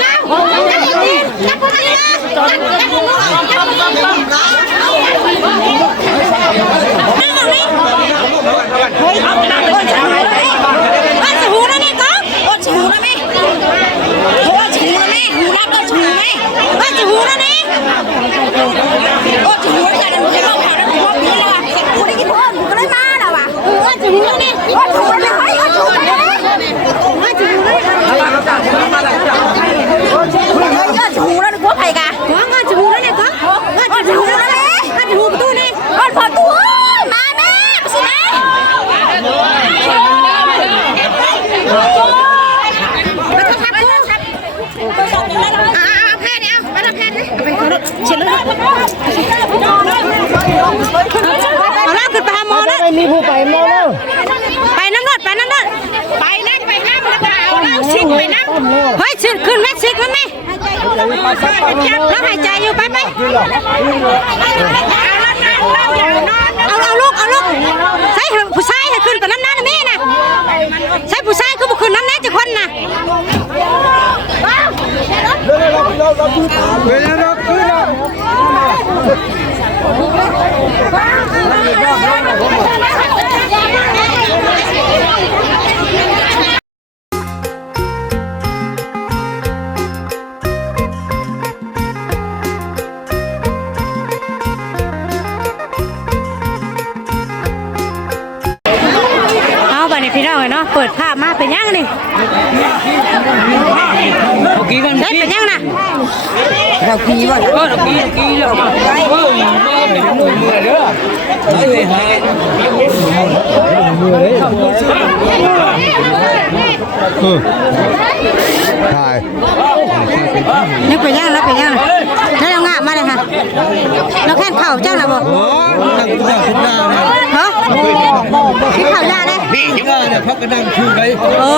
แล้วจับคนนี้นะมีผู้ไปมอแล้วไปน้ำรถไปน้ำรถไปนั่งไปห้ามแล้วเอาแล้วซิกไปนั่งเฮ้ยซิกขึ้นแม่ซิกมันไหมแล้วหายใจอยู่ไปเอาลูกใส่ผู้ชายให้ขึ้นกับน้ำน้าแม่น่ะใส่ผู้ชายคือบุคคลน้ำน้าจะคนน่ะพี่น้องเนาะเปิดภาพมาเป็นยังนี่ได้เป็นยังนะเรากีวะเรากีเราถ่ายนี่เป็นยังแล้วเป็นยังแล้วเรางาบมาเลยค่ะเราแค่เข่าจ้างเราบอกฮะที่เข่าหน้าเลยเนี่ยพักกระดังคืนไปโอ้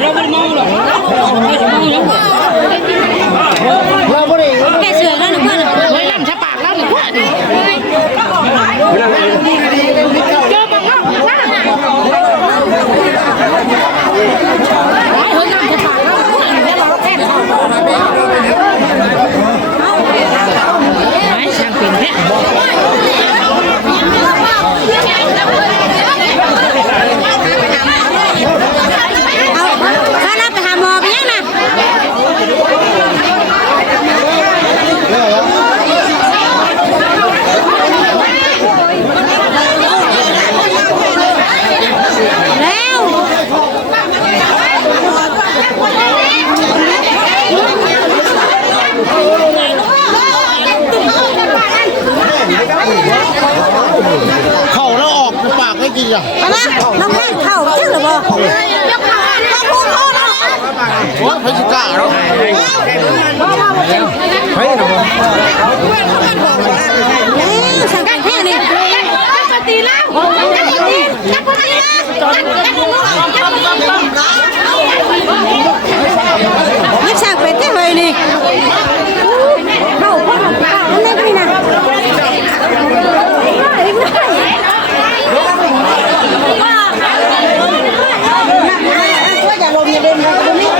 เราไม่เมาหรอกเราไม่ได้แกเสือแล้วหนูเพื่อนไม่ล่ำฉปากแล้วหนูเพื่อนเจอบังแล้วช่างเป็นแค่ถ้าเราไปหาหมอไปยังนะแล้วเข่าแล้วออกปากไม่กินอ่ะน้องแม่เข่าจริงหรือเปล่าว่าพจิกาเนาะเฮ้ยเราสั่งการแค่นี้ตีแล้วจับคนนี้นะยิบสั่งเป็นที่ไหนนี่เข้าเล่นนี่นะอย่าลมอย่าเดินตรงนี้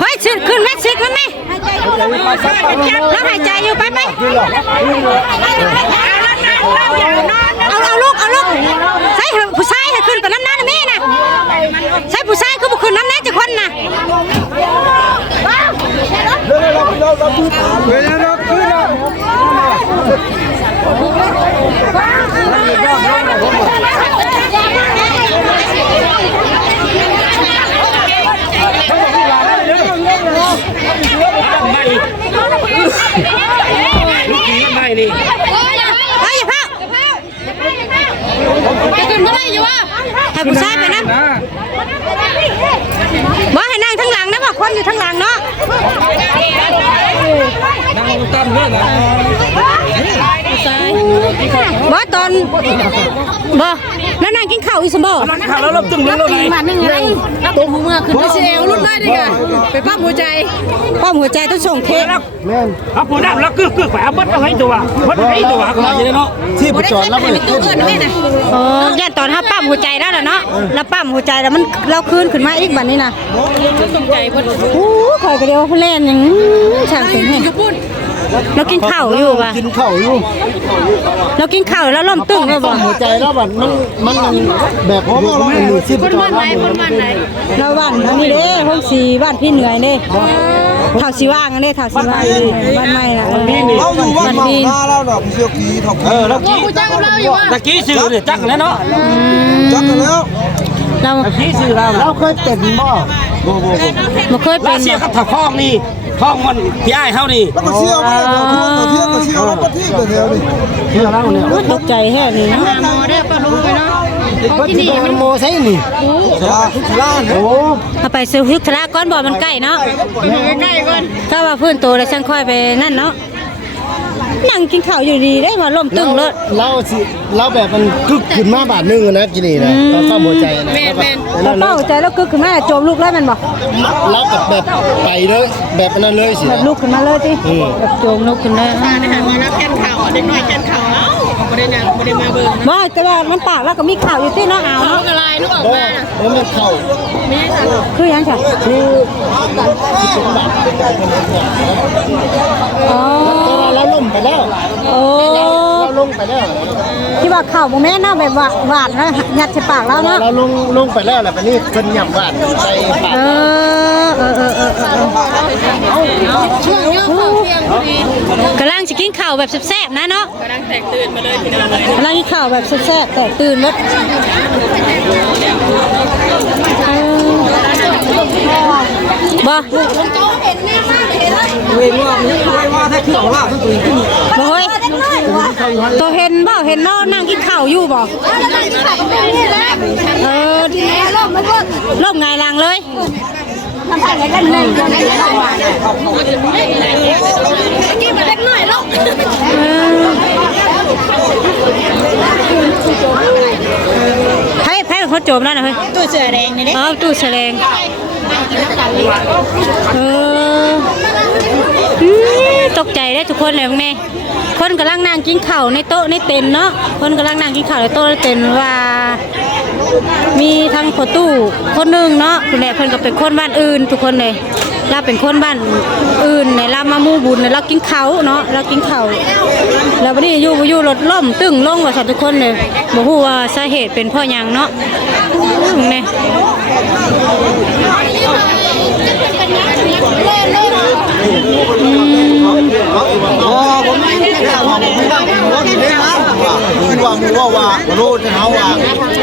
เฮ้ยขึ้นแม่ซิกมันไหมแล้วหายใจอยู่ไปเอาลูกใช่ผู้ชายให้ขึ้นกับน้ำหน้าแม่นะใช่ผู้ชายคือบุคคลน้ำหน้าจะคนนะไม่นี่ เฮ้ยอย่าเพิ่งจะขึ้นเมื่อไรอยู่วะให้ผู้ชายไปนั่งบ่ให้นั่งทั้งหลังนะบอกคนอยู่ทั้งหลังเนาะ นั่งตั้มด้วยนะ บ่ตอนบ่แล้วนั่งกินข้าวอีสมบ่ ข่าวแล้วเราตึงเรื่องอะไร มานึ่งอะไรตกหัวเมื่อขึ้นไปเสียรุ่นได้ดิค่ะไปปั๊มหัวใจต้องส่งเค้ก เอาผู้นำแล้วกึกไปเอาบัดเอาให้ตัวบัดให้ตัวก็อยู่เนาะ ที่ประจอนแล้วมัน อ๋อย่านตอนถ้าปั๊มหัวใจแล้วเนาะแล้วปั๊มหัวใจแล้วมันเราคืนขึ้นมาอีกบัดนี้นะต้องใจเพิ่นโอ้ข่อยก็เดียวเล่นอย่างช่างถึงให้เรากินข้าวอยู่ป่ะ กินข้าวอยู่ เรากินข้าวแล้วล้มตึ้งเลยบ่ หัวใจแล้วแบบมันแบบพอมันมีที่ประจอนแล้ว เราบ้านทางนี้เด้ห้องสีบ้านพี่เหนื่อยเด้เท่าสีว่างเด้เท่าสีว่างบ้านใหม่ล่ะ เราอยู่ว่าเมาหน้าเราดอกเชียวกีถกแล้วกี้ตะกี้สื่อเนี่ยจักแล้วเนาะ จักกันแล้ว เรา ตะกี้สื่อเรา เคยเป็นบ่ บ่เคยเป็น เสียกับถักคองนี่คองมันพี่อ้ายเฮานี่ แล้วก็เชี่ยวมาเลยเที่ยวก็เชี่ยวแล้วก็ที่ไปแถวนี่ เชื่อเราเนี่ย ตกใจแท้นี่เนาะ มันโมใช่นี่ทุกร้านโอ้ เอาไปซื้อฮึกทะละก้อนบ่มันใกล้เนาะใกล้ก่อนก็ว่าพื้นโตแล้วช่างค่อยไปนั่นเนาะนั่งกินข้าวอยู่ดีได้มาล้มตึ้งเลย เราแบบมันกึกขึ้นมาบาทนึงนะกินนี่นะตอนเข้าหัวใจนะ พอเป้าใจแล้วกึกขึ้นมาโจมลูกแล้วมันบ่ เราแบบไปเลยแบบนั้นเลยสิ แบบลูกขึ้นมาเลยจิแบบโจมลูกขึ้นเลย มาแล้วแค่ข่าวเด็กน้อยแค่ข่าวเอ้าไม่ได้ยังไม่ได้มาเบิ่ง บ่แต่ว่ามันปากแล้วก็มีข่าวอยู่ที่เนาะเอาเนาะ อะไรนึกออกมา แล้วมันเข้า คือหยังจ้ะ คือ อ๋อ เราล่มไปแล้ว โอ้ เราลงไปแล้ว ที่ว่าข่าวบ่แม่นเนาะแบบว่าหวานนะยัดใส่ปากแล้วเนาะ เราลงไปแล้วแหละไปนี่คนหยับหวานใส่ปาก เออกำลังจะกินข้าวแบบแซ่บๆนะเนาะ กำลังแตกตื่นมาเลยพี่น้องเลย กำลังกินข้าวแบบแซ่บๆแต่ตื่นหมดบ่ เวงว่านี่ว่าถ้าเครื่องว่าต้องตัวขึ้น บ่เฮ้ยตัวเห็นบ่เห็นน้องนั่งกินข้าวอยู่บ่เออล่มไงลังเลยกินมาเล็กน้อยลูกให้เป็นคนโจมแล้วนะเฮ้ย ตู้เสือแดงนี่เด้ ตู้แสดงตกใจได้ทุกคนเลยแม่คนกำลังนั่งกินข้าวในโต๊ะในเต็นท์เนาะคนกำลังนั่งกินข้าวในโต๊ะในเต็นท์ว่ามีทั้งประตูคนหนึ่งเนาะคุณแม่เพิ่นก็เป็นคนบ้านอื่นทุกคนเลยเราเป็นคนบ้านอื่นเนี่ยเรามามู่บุญเนี่ยเรากินข้าวเนาะเรากินข้าวแล้ววันนี้อยู่รถล่มตึ้งลงว่าสัตว์ทุกคนเลยบ่ฮู้ว่าสาเหตุเป็นเพราะหยังเนาะแม่ ผมไม่ได้ข่าวผมไม่ได้รถอยู่ในน้ำคือว่ามือว่าโรดเขาว่า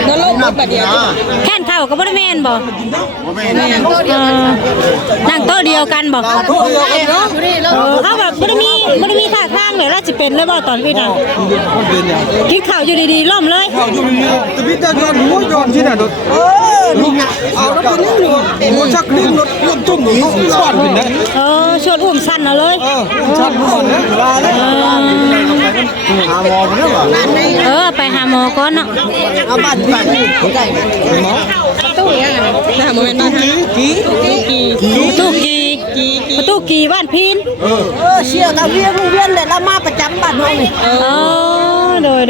ก็ลงมาประเดี๋ยว แค่นข้าวก็บ่ได้แม่นบ่ แม่ นั่งโต๊ะเดียวกันบ่เขาแบบบ่ได้มีท่าทางเลยแล้วสิเป็นเลยบ่ตอนพี่น่ะกินข้าวอยู่ดีๆล่มเลย อยู่นี่ตะบิดตะยอนหัวยอนที่น่ะรถลูกเอาแล้วเป็นนี่หัวชักลิ้นรถรถจุ่มนี่สอนเป็นนะ ชวนอุ้มสั้นเอาเลย ชักก่อนนะลาเลยหาหมอมาแล้วว่ะ ไปหาหมอก่อนเนาะ เอาบ้านไปหมอ ตู้ยังไงนะโมเมนต์นี้ ประตูกีบ้านพีน เชี่ยวตาเวียนเวียนเลยแล้วมาประจำบ้านน้องนี่ โดย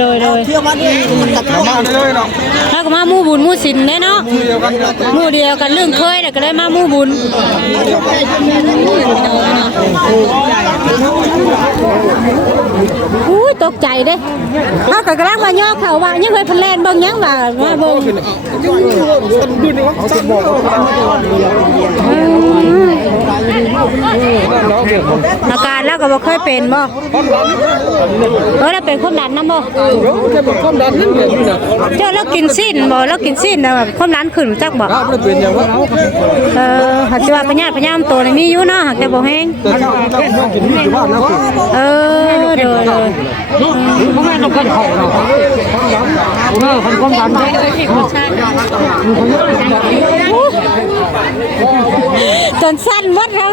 เที่ยวมานี่มันกลับมาเลยเนาะ แล้วก็มาหมู่บุญหมู่ศิลป์เนาะ เดียวกัน หมู่เดียวกันเรื่องเคยก็เลยมาหมู่บุญอุ้ยตกใจเด้เขาก็กำลังมาย่อเขาว่ายังเคยพันแลนเบิ่งยังว่ามาเบิ่งอาการแล้วก็บ่เคยเป็นบ่แล้วเป็นความดันนำบ่ความดันนี่เนี่ย เจ้าแล้วกินสิ้นบ่แล้วกินสิ้นน่ะความดันขึ้นจักบ่ ครับมันเป็นอย่างว่า หากสิว่าพญาติตัวนี่มีอยู่เนาะหากแต่บ่แห้ง แต่ถ้าต้องกินที่บ้านแล้ว โดย เพราะแม่ต้องกันเขาเราคนความดัน จนสั้นวัดเฮา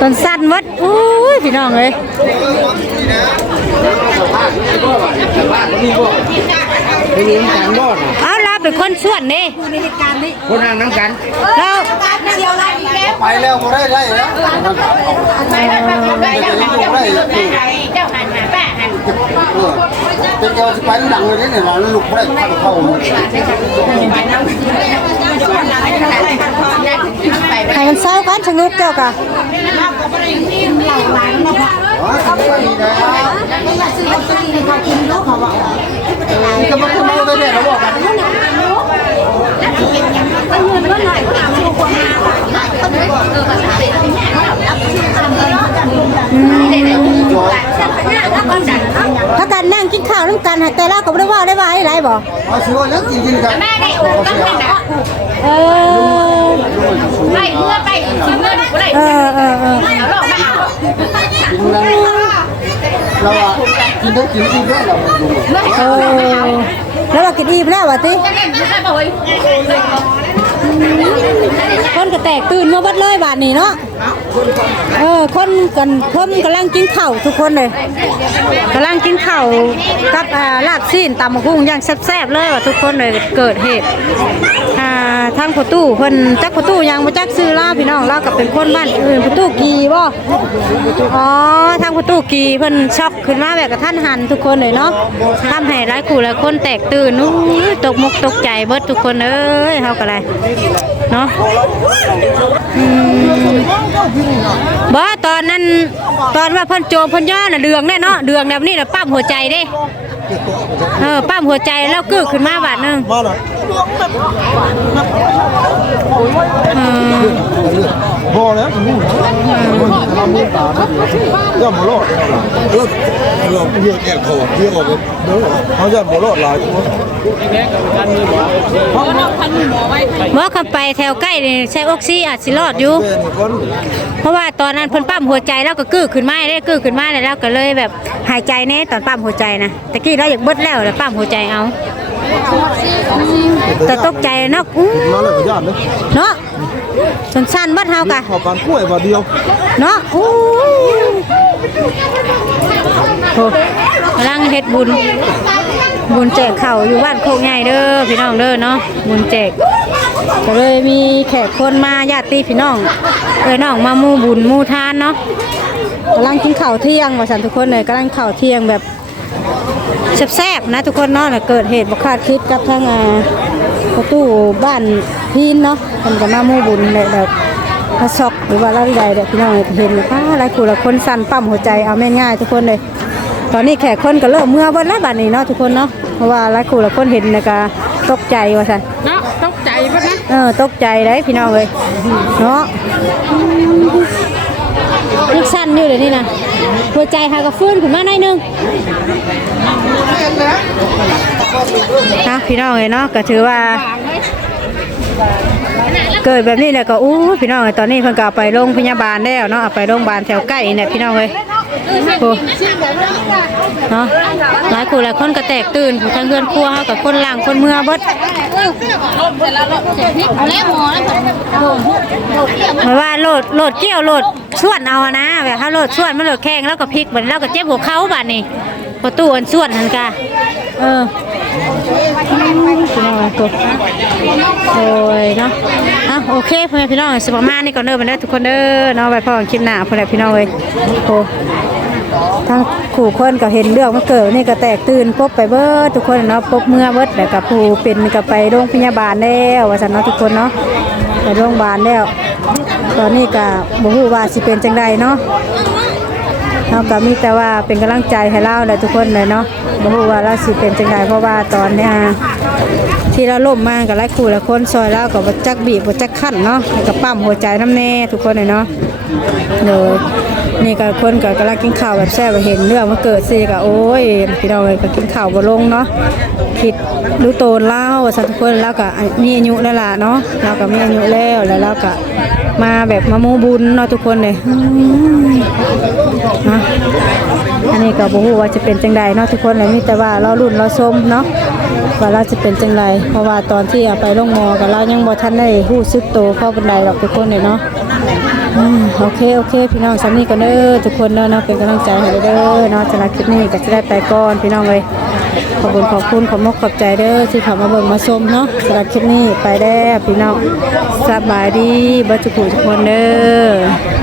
จนสั้นวัดอู้ยพี่น้องเอ้ยเอาเราเป็นคนส่วนนี่ คนนั่งน้ำกัน เรา ไปแล้วก็ได้แล้วเป็นเจ้าสิไปดังเลยเนี่ยเราลุกไม่ได้เข้าให้มันเศร้ากันสนุกเจ้ากะก็มาคุยกันเนี่ยเราบอกกันถ้ากันนั่งกินข้าวน้ำกันแต่เราก็ไม่ได้ว่าได้ว่าอะไรบ่ เอาสิว่าแล้วกินกัน ไปเมื่อไปถึงเมื่อไหร่ เอาหลอกมาเอา เรากินได้กินกินได้เรา แล้วเรากินอิ่มแล้ววะติ จะเล่นไม่ใช่ป่ะเว้ย คนก็แตกตื่นมาบัดเลยบาดนี้เนาะคนกำลังกินข้าวทุกคนเลยกำลังกินข้าวกับลาบซีนตำบักหุ่งอย่างแซ่บๆเลยว่ะทุกคนเลยเกิดเหตุทางพ่อตู้เพิ่นจักพ่อตู้ยังบ่จักซื้อลาพี่น้องเราก็เป็นคนบ้านอื่นพ่อตู้กีบ่อ๋อทางพ่อตู้กีเพิ่นช็อกขึ้นมาแบบกระทันหันทุกคนเลยเนาะทำให้หลายคู่หลายคนแตกตื่นอู้ยตกมกตกใจเบิดทุกคนเอ้ยเฮาก็ได้เนาะบ่ตอนนั้นตอนว่าเพิ่นโจมเพิ่นย่อน่ะเดืองแน่เนาะเดืองแบบนี้น่ะปั๊มหัวใจเด้ปั๊มหัวใจแล้วกึกขึ้นมาบาดนึง มาเลยพอแล้วทำมือตาย่อมรอดเราเรียกแอบเขาเรียกออกเลยเขาจะบ่รอดหลาย บ่คำไปแถวใกล้นี่ใช้ออกซิอาจสิรอดอยู่เพราะว่าตอนนั้นเพิ่นปั๊มหัวใจแล้วก็กึกขึ้นมาได้กึกขึ้นมาแล้วก็เลยแบบหายใจแน่ตอนปั๊มหัวใจนะตะกี้เราอยากเบิดแล้วปั๊มหัวใจเอาแต่ตกใจเนาะ มาแล้วก็ญาติเลย เนาะสั้นๆบัดเฮากะ ขอปานกล้วยบาเดียว เนาะโอ้กำลังเฮ็ดบุญแจกข้าวอยู่บ้านโคกใหญ่เด้อพี่น้องเด้อเนาะบุญแจกก็เลยมีแขกคนมาญาติพี่น้องน้องมาหมู่บุญหมู่ทานเนาะกำลังกินข้าวเที่ยงว่าซั่นทุกคนเลยกำลังข้าวเที่ยงแบบแซ่บๆนะทุกคนเนาะเกิดเหตุบ่คาดคิดกับทางประตูบ้านพีนเนาะเพิ่นก็มาหมู่บุญแบบพระศกหรือว่าอะไรใดๆพี่น้องเห็นป้าหลายคู่หลายคนสั่นปั๊มหัวใจเอาแม่ง่ายทุกคนเลยตอนนี้แขกคนก็เริ่มเมื่อวันแล้วบัดนี้เนาะทุกคนเนาะเพราะว่าหลายคู่หลายคนเห็นแล้วก็ตกใจว่าซั่น เนาะตกใจป่ะนะ ตกใจเลยพี่น้องเลยเนาะลูกสั้นอยู่เลยนี่นะหัวใจหากระฟื้นขึ้นมาหน่อยนึงนะพี่น้องเลยเนาะก็ถือว่าเกิดแบบนี้แหละก็พี่น้องตอนนี้เพิ่นก็เอาไปโรงพยาบาลแล้วเนาะเอาไปโรงพยาบาลแถวใกล้เนี่ยพี่น้องเลยโอ้เนาะหลายคู่หลายคนก็แตกตื่นทางเพื่อนครัวเขากับคนหลังคนเมื่อเบิดเพราะว่าโหลดเกี่ยวโหลดส่วนเอานะแบบถ้าโหลดส่วนมันโหลดแข้งแล้วก็พลิกบัดแล้วก็เจ็บหัวเข่าบัดนี่ประตูอันส่วนหันกะพี่น้องตัวโอ้ยเนาะโอเคพ่อแม่พี่น้องสิประมาณนี้ก่อนเด้อบัดนี้ทุกคนเด้อเนาะไว้พอคลิปหน้าพ่อแม่พี่น้องเลยโอ้ ทั้งขู่คนก็เห็นเรื่องมันเกิดนี่ก็แตกตื่นปบไปเบิดทุกคนเนาะปบเมื่อเบิดแล้วกับผู้เป็นก็ไปโรงพยาบาลแล้วว่าซั่นเนาะทุกคนเนาะไปโรงพยาบาลแล้วตอนนี้ก็บ่ฮู้ว่าสิเป็นจังไดเนาะเราก็มีแต่ว่าเป็นกำลังใจให้เราแหละทุกคนเลยเนาะบ่ฮู้ว่าเราสิเป็นจังไดเพราะว่าตอนเนี้ยที่เราล่มมากับหลายคู่หลายคนซอยเราก็บ่จักบีบบ่จักคั่นเนาะแล้วก็ปั๊มหัวใจน้ำแน่ทุกคนเลยเนาะเด้อนี่ก็คนก็กำลังกินข้าวแบบแซ่บเห็นเรื่องมันเกิดสิก็โอ้ยพี่น้องเอ้ยก็กินข้าวบ่ลงเนาะคิดรู้โตนเล่าสักทุกคนแล้วก็มีอายุแล้วล่ะเนาะเราก็มีอายุแล้วเราก็มาแบบมาโมบุญเนาะทุกคนเลยนะอันนี้ก็บ่ฮู้ว่าจะเป็นจังใดเนาะทุกคนเลยมีแต่ว่าเรารุ่นเราชมเนาะว่าเราจะเป็นจังไรเพราะว่าตอนที่เอาไปโรงหมอกับเรายังบ่ทันได้ฮู้สึกโตเข้าบันไดหรอกทุกคนเลยเนาะโอเคพี่น้องสามีกันเด้อทุกคนเนาะเป็นกำลังใจให้เด้อเนาะสำหรับคลิปนี้ก็จะได้ไปก่อนพี่น้องเลยขอบคุณขอบมกขอบใจเด้อที่เข้ามาเบิ่งมาชมเนาะสำหรับคลิปนี้ไปแล้วพี่น้องสบายดีเบิดทุกคนเด้อ